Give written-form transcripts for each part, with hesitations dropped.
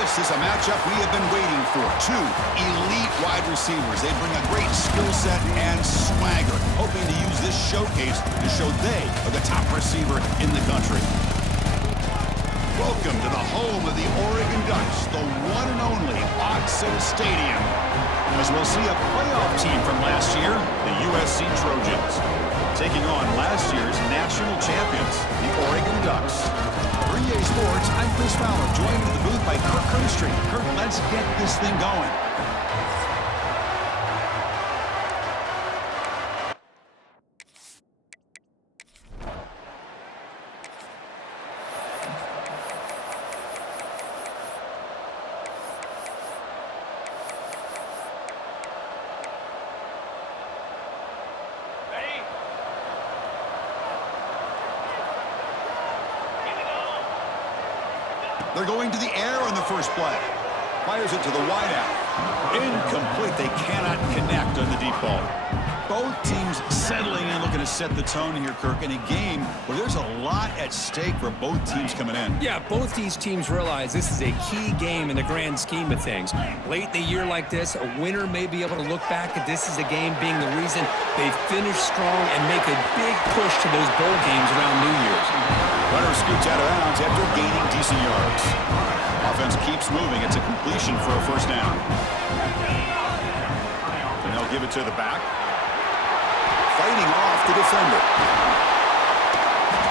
This is a matchup we have been waiting for. Two elite wide receivers. They bring a great skill set and swagger, hoping to use this showcase to show they are the top receiver in the country. Welcome to the home of the Oregon Ducks, the one and only Autzen Stadium. As we'll see a playoff team from last year, the USC Trojans, taking on last year's national champions, the Oregon Ducks. For EA Sports, I'm Chris Fowler, joined in the booth by Kirk Herbstreit. Kirk, let's get this thing going. They're going to the air on the first play. Fires it to the wideout. Incomplete. They cannot connect on the deep ball. Both teams settling in, looking to set the tone here, Kirk, in a game where there's a lot at stake for both teams coming in. Yeah, both these teams realize this is a key game in the grand scheme of things. Late in the year like this, a winner may be able to look back at this as a game being the reason they finish strong and make a big push to those bowl games around New Year's. Runner scoots out of bounds after gaining decent yards. Offense keeps moving. It's a completion for a first down. And they'll give it to the back. Fighting off the defender.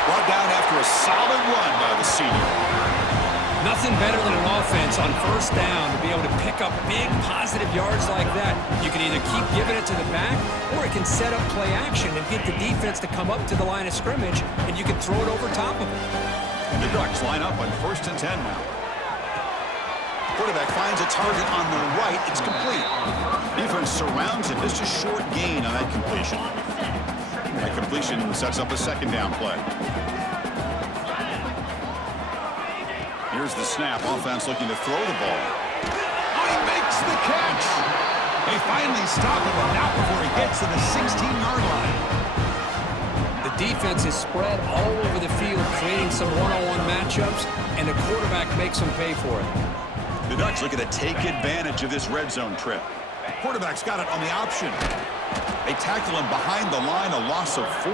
Brought down after a solid run by the senior. Nothing better than an offense on first down to be able to pick up big positive yards like that. You can either keep giving it to the back, or it can set up play action and get the defense to come up to the line of scrimmage, and you can throw it over top of it. And the Ducks line up on 1st and 10 now. Quarterback finds a target on the right. It's complete. Defense surrounds him. Just a short gain on that completion. That completion sets up a second down play. Here's the snap. Offense looking to throw the ball. Oh, he makes the catch. They finally stop him, but not before he gets to the 16-yard line. The defense is spread all over the field, creating some one-on-one matchups, and the quarterback makes them pay for it. The Ducks looking to take advantage of this red zone trip. Quarterback's got it on the option. They tackle him behind the line, a loss of 4.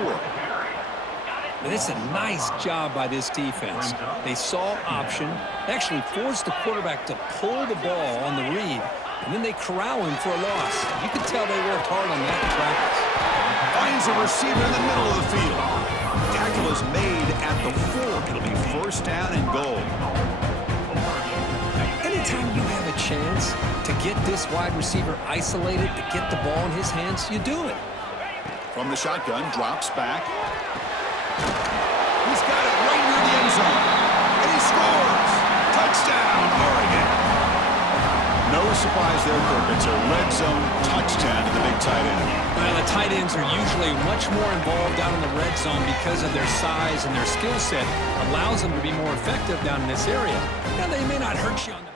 And it's a nice job by this defense. They saw option, actually forced the quarterback to pull the ball on the read, and then they corral him for a loss. You can tell they worked hard on that in practice. Finds a receiver in the middle of the field. Tackle is made at the 4. It'll be first down and goal. Anytime you have a chance to get this wide receiver isolated, to get the ball in his hands, you do it. From the shotgun, drops back. He's got it right near the end zone. And he scores! Touchdown, Oregon! No surprise there, Kirk. It's a red zone touchdown to the big tight end. Well, the tight ends are usually much more involved down in the red zone because of their size and their skill set. Allows them to be more effective down in this area. Now, they may not hurt you on the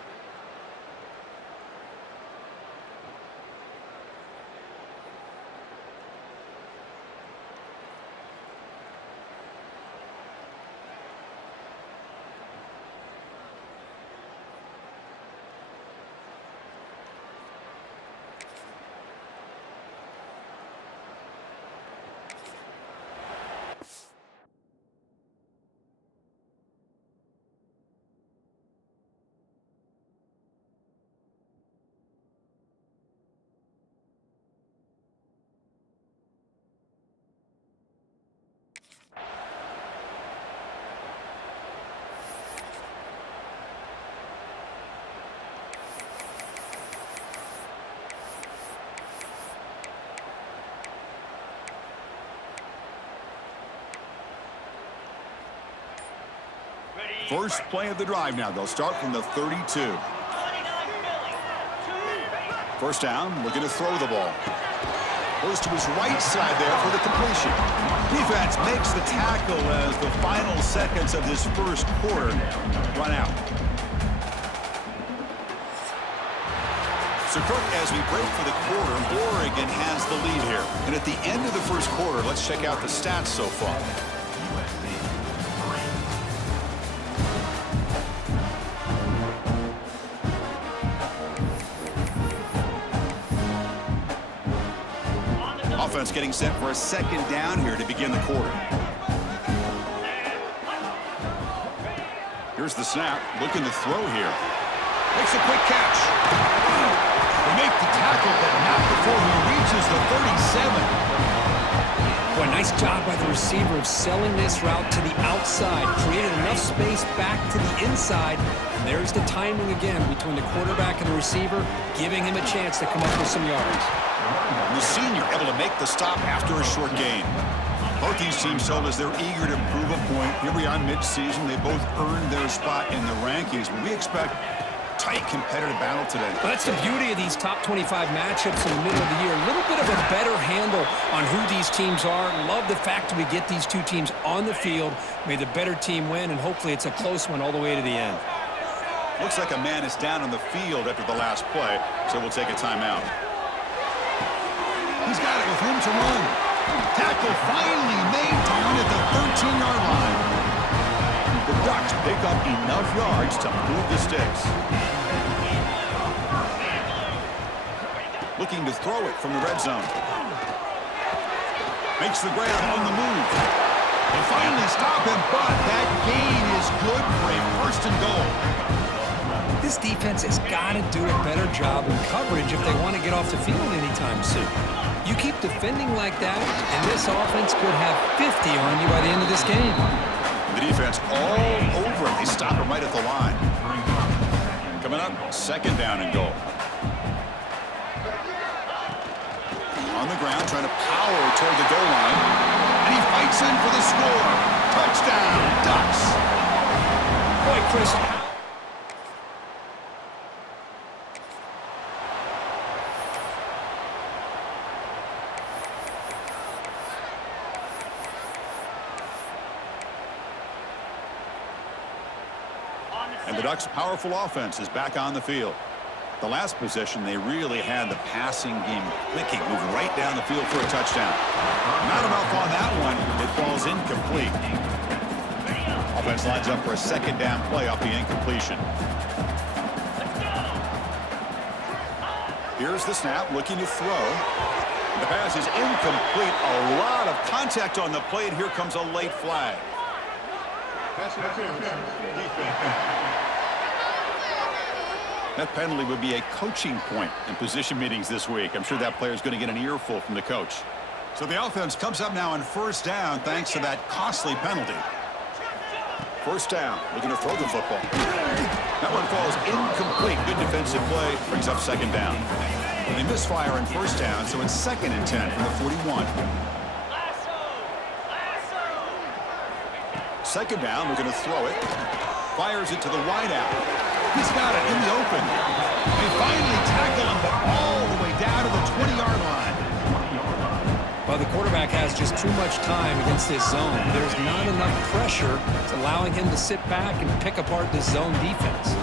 First play of the drive now. They'll start from the 32. First down, looking to throw the ball. Goes to his right side there for the completion. Defense makes the tackle as the final seconds of this first quarter run out. So, Kirk, as we break for the quarter, Oregon has the lead here. And at the end of the first quarter, let's check out the stats so far. Offense getting set for a second down here to begin the quarter. Here's the snap, looking to throw here. Makes a quick catch. They make the tackle, but not before he reaches the 37. Boy, nice job by the receiver of selling this route to the outside. Created enough space back to the inside. And there's the timing again between the quarterback and the receiver, giving him a chance to come up with some yards. And the senior able to make the stop after a short gain. Both these teams told us they're eager to prove a point. Here we are mid-season. They both earned their spot in the rankings. But we expect tight competitive battle today. Well, that's the beauty of these top 25 matchups in the middle of the year. A little bit of a better handle on who these teams are. Love the fact that we get these two teams on the field. May the better team win, and hopefully it's a close one all the way to the end. Looks like a man is down on the field after the last play, so we'll take a timeout. He's got it with room to run. Tackle finally made down at the 13-yard line. The Ducks pick up enough yards to move the sticks. Looking to throw it from the red zone. Makes the grab on the move. They finally stop him, but that gain is good for a first and goal. This defense has got to do a better job in coverage if they want to get off the field anytime soon. You keep defending like that, and this offense could have 50 on you by the end of this game. The defense all over him. They stop him right at the line. Coming up, second down and goal. On the ground, trying to power toward the goal line. And he fights in for the score. Touchdown, Ducks. Boy, Chris. And the Ducks' powerful offense is back on the field. The last possession, they really had the passing game clicking, moving right down the field for a touchdown. Not enough on that one. It falls incomplete. Offense lines up for a second down play off the incompletion. Here's the snap, looking to throw. The pass is incomplete. A lot of contact on the play, and here comes a late flag. That penalty would be a coaching point in position meetings this week. I'm sure that player is going to get an earful from the coach. So the offense comes up now on first down thanks to that costly penalty. First down, looking to throw the football. That one falls incomplete. Good defensive play, brings up second down. They misfire on first down, so it's 2nd and 10 from the 41. Second down, we're going to throw it. Fires it to the wideout. He's got it in the open. They finally tackle him, but all the way down to the 20-yard line. Well, the quarterback has just too much time against this zone. There's not enough pressure. It's allowing him to sit back and pick apart this zone defense.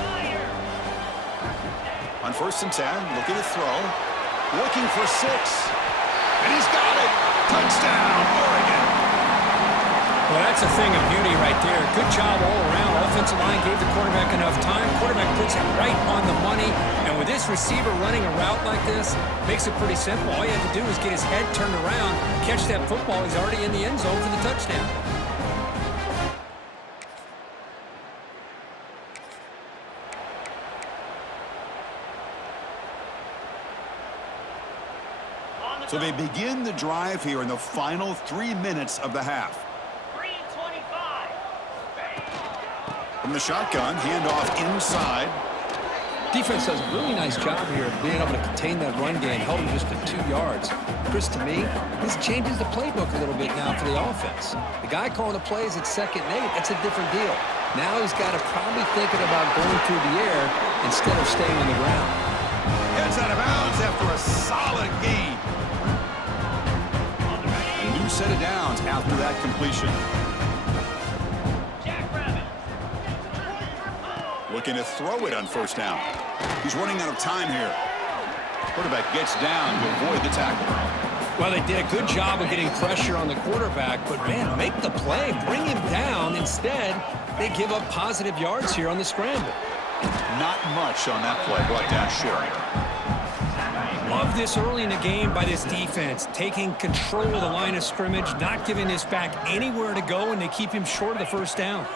On first and 10, looking to throw. Looking for 6. And he's got it. Touchdown, Oregon. Well, that's a thing of beauty right there. Good job all around. Offensive line gave the quarterback enough time. Quarterback puts it right on the money. And with this receiver running a route like this, makes it pretty simple. All you have to do is get his head turned around, catch that football. He's already in the end zone for the touchdown. So they begin the drive here in the final 3 minutes of the half. From the shotgun, handoff inside. Defense does a really nice job here of being able to contain that run game, held him just to 2 yards. Chris, to me, this changes the playbook a little bit now for the offense. The guy calling the plays at 2nd and 8, that's a different deal. Now he's got to probably thinking about going through the air instead of staying on the ground. Heads out of bounds after a solid gain. A new set of downs after that completion. Looking to throw it on first down. He's running out of time here. Quarterback gets down to avoid the tackle. Well, they did a good job of getting pressure on the quarterback, but, man, make the play. Bring him down. Instead, they give up positive yards here on the scramble. Not much on that play. Brought down short. Love this early in the game by this defense, taking control of the line of scrimmage, not giving this back anywhere to go, and they keep him short of the first down.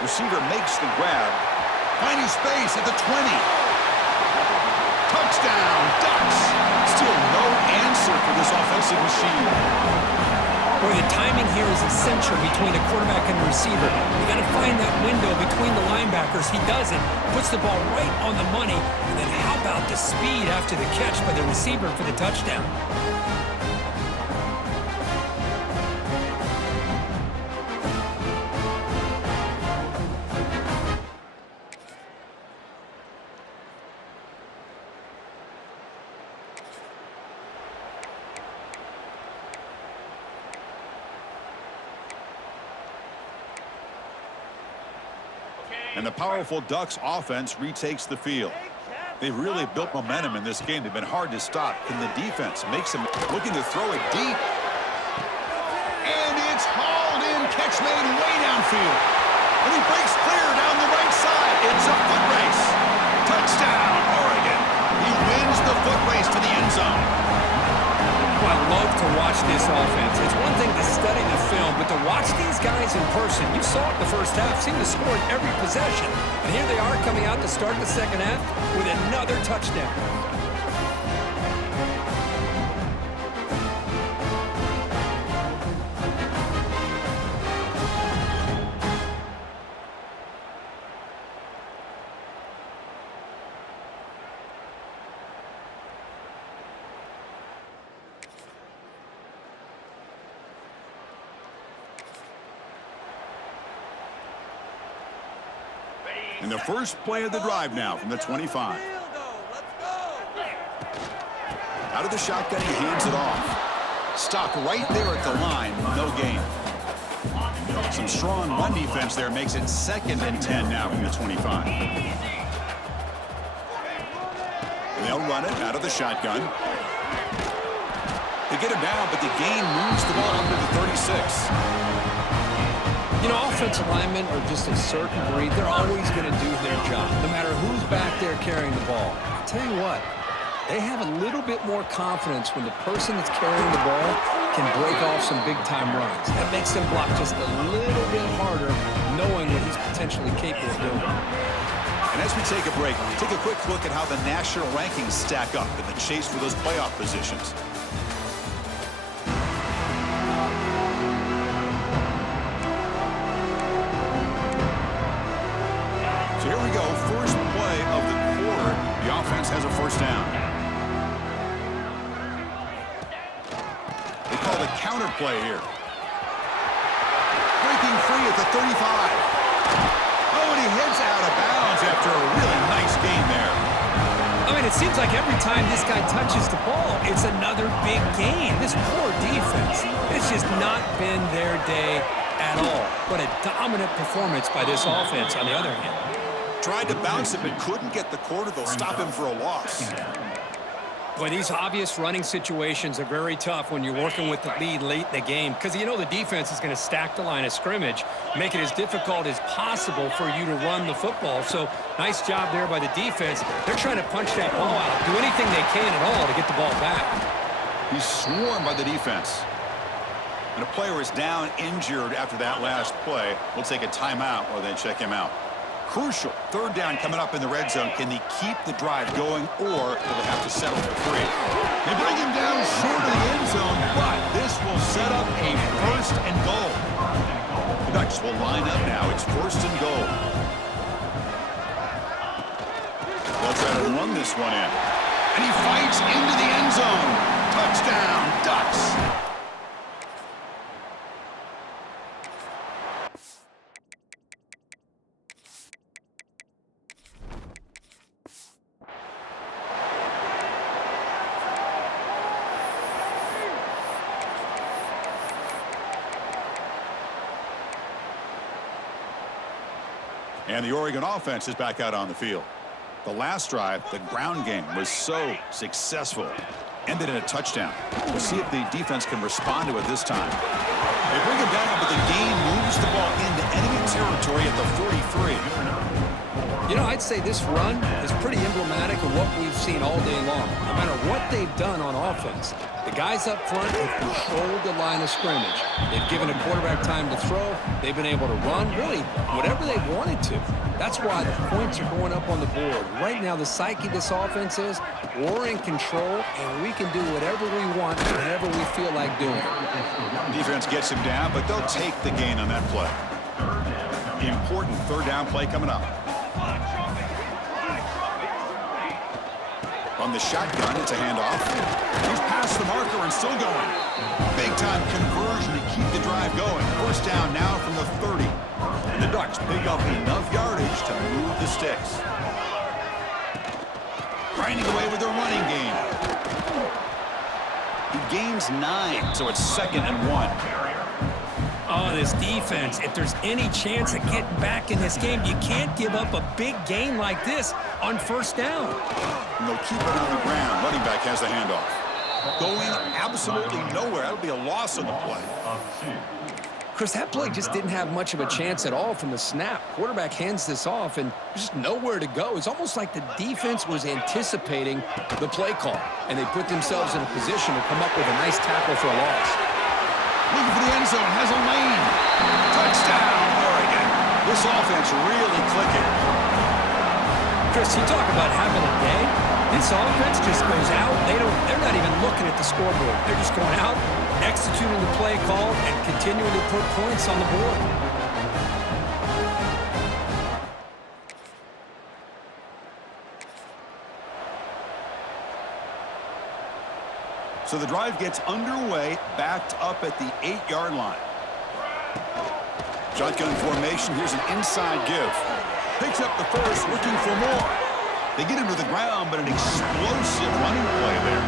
Receiver makes the grab. Finding space at the 20. Touchdown, Ducks. Still no answer for this offensive machine. Boy, the timing here is essential between the quarterback and the receiver. You got to find that window between the linebackers. He does it, puts the ball right on the money, and then how about the speed after the catch by the receiver for the touchdown? And the powerful Ducks offense retakes the field. They've really built momentum in this game. They've been hard to stop. Can the defense make some looking to throw it deep? And it's hauled in. Catch made way downfield. And he breaks clear down the right side. It's a foot race. Touchdown, Oregon. He wins the foot race to the end zone. I love to watch this offense. It's one thing to study the film, but to watch these guys in person, you saw it in the first half, seemed to score in every possession. And here they are coming out to start the second half with another touchdown. And the first play of the drive now from the 25. Out of the shotgun, he hands it off. Stopped right there at the line, no gain. Some strong run defense there makes it 2nd and 10 now from the 25. And they'll run it out of the shotgun. They get him down, but the gain moves the ball up to the 36. You know, offensive linemen are just a certain breed. They're always going to do their job, no matter who's back there carrying the ball. I'll tell you what, they have a little bit more confidence when the person that's carrying the ball can break off some big-time runs. That makes them block just a little bit harder, knowing what he's potentially capable of doing. And as we take a break, take a quick look at how the national rankings stack up in the chase for those playoff positions. So here we go, first play of the quarter. The offense has a first down. They call the counter play here. Breaking free at the 35. Oh, and he heads out of bounds after a really nice gain there. I mean, it seems like every time this guy touches the ball, it's another big gain. This poor defense, it's just not been their day at all. What a dominant performance by this offense on the other hand. Tried to bounce it, but couldn't get the quarter. They'll stop him for a loss. Boy, these obvious running situations are very tough when you're working with the lead late in the game because you know the defense is going to stack the line of scrimmage, make it as difficult as possible for you to run the football. So, nice job there by the defense. They're trying to punch that ball out, do anything they can at all to get the ball back. He's swarmed by the defense. And a player is down injured after that last play. We'll take a timeout or then check him out. Crucial third down coming up in the red zone. Can they keep the drive going, or will they have to settle for 3? They bring him down short of the end zone, but this will set up a first and goal. The Ducks will line up now. It's first and goal. They'll try to run this one in. And he fights into the end zone. Touchdown, Ducks. And the Oregon offense is back out on the field. The last drive, the ground game, was so successful. Ended in a touchdown. We'll see if the defense can respond to it this time. They bring him down, but the game moves the ball into enemy territory at the 43. You know, I'd say this run is pretty emblematic of what we've seen all day long. No matter what they've done on offense, the guys up front have controlled the line of scrimmage. They've given a quarterback time to throw. They've been able to run, really, whatever they wanted to. That's why the points are going up on the board. Right now, the psyche of this offense is we're in control, and we can do whatever we want, whenever we feel like doing it. Defense gets him down, but they'll take the gain on that play. Important third down play coming up. On the shotgun, it's a handoff. He's past the marker and still going. Big-time conversion to keep the drive going. First down now from the 30. And the Ducks pick up enough yardage to move the sticks. Grinding away with their running game. He gains 9, so it's 2nd and 1. Oh, this defense, if there's any chance of getting back in this game, you can't give up a big gain like this on first down. And they'll keep it on the ground. Running back has the handoff. Going absolutely nowhere. That'll be a loss on the play. Chris, that play just didn't have much of a chance at all from the snap. Quarterback hands this off, and there's just nowhere to go. It's almost like the defense was anticipating the play call, and they put themselves in a position to come up with a nice tackle for a loss. Looking for the end zone, has a lane. Touchdown, Oregon. This offense really clicking. Chris, you talk about having a day. This offense just goes out. They're not even looking at the scoreboard. They're just going out, executing the play call, and continuing to put points on the board. So the drive gets underway, backed up at the 8-yard line. Shotgun formation. Here's an inside give. Picks up the first, looking for more. They get him to the ground, but an explosive running play there.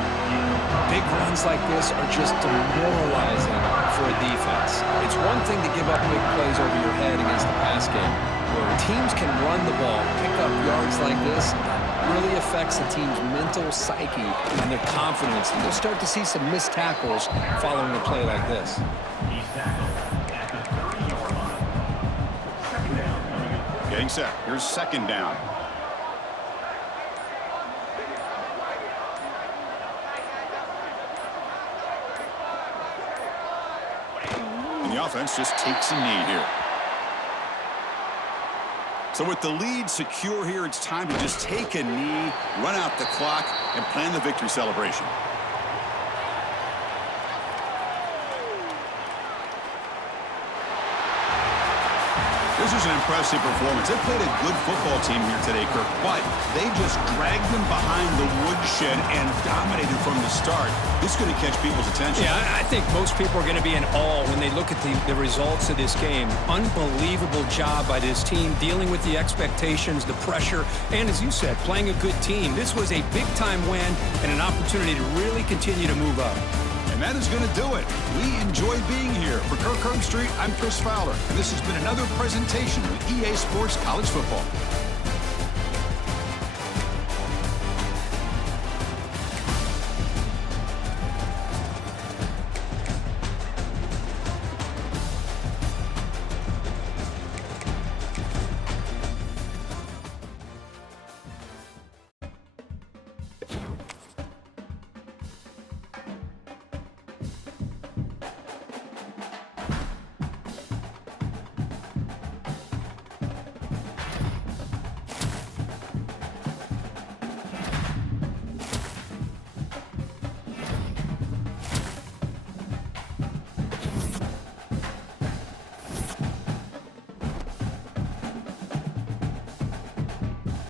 Big runs like this are just demoralizing for a defense. It's one thing to give up big plays over your head against the pass game. Where teams can run the ball, pick up yards like this, really affects the team's mental psyche and their confidence. And you'll start to see some missed tackles following a play like this. Getting set. Here's 2nd down. And the offense just takes a knee here. So with the lead secure here, it's time to just take a knee, run out the clock, and plan the victory celebration. This is an impressive performance. They played a good football team here today, Kirk, but they just dragged them behind the woodshed and dominated from the start. This is going to catch people's attention. Yeah, I think most people are going to be in awe when they look at the results of this game. Unbelievable job by this team, dealing with the expectations, the pressure, and as you said, playing a good team. This was a big-time win and an opportunity to really continue to move up. And that is going to do it. We enjoyed being here. For Kirk Herbstreit, I'm Chris Fowler, and this has been another presentation of EA Sports College Football.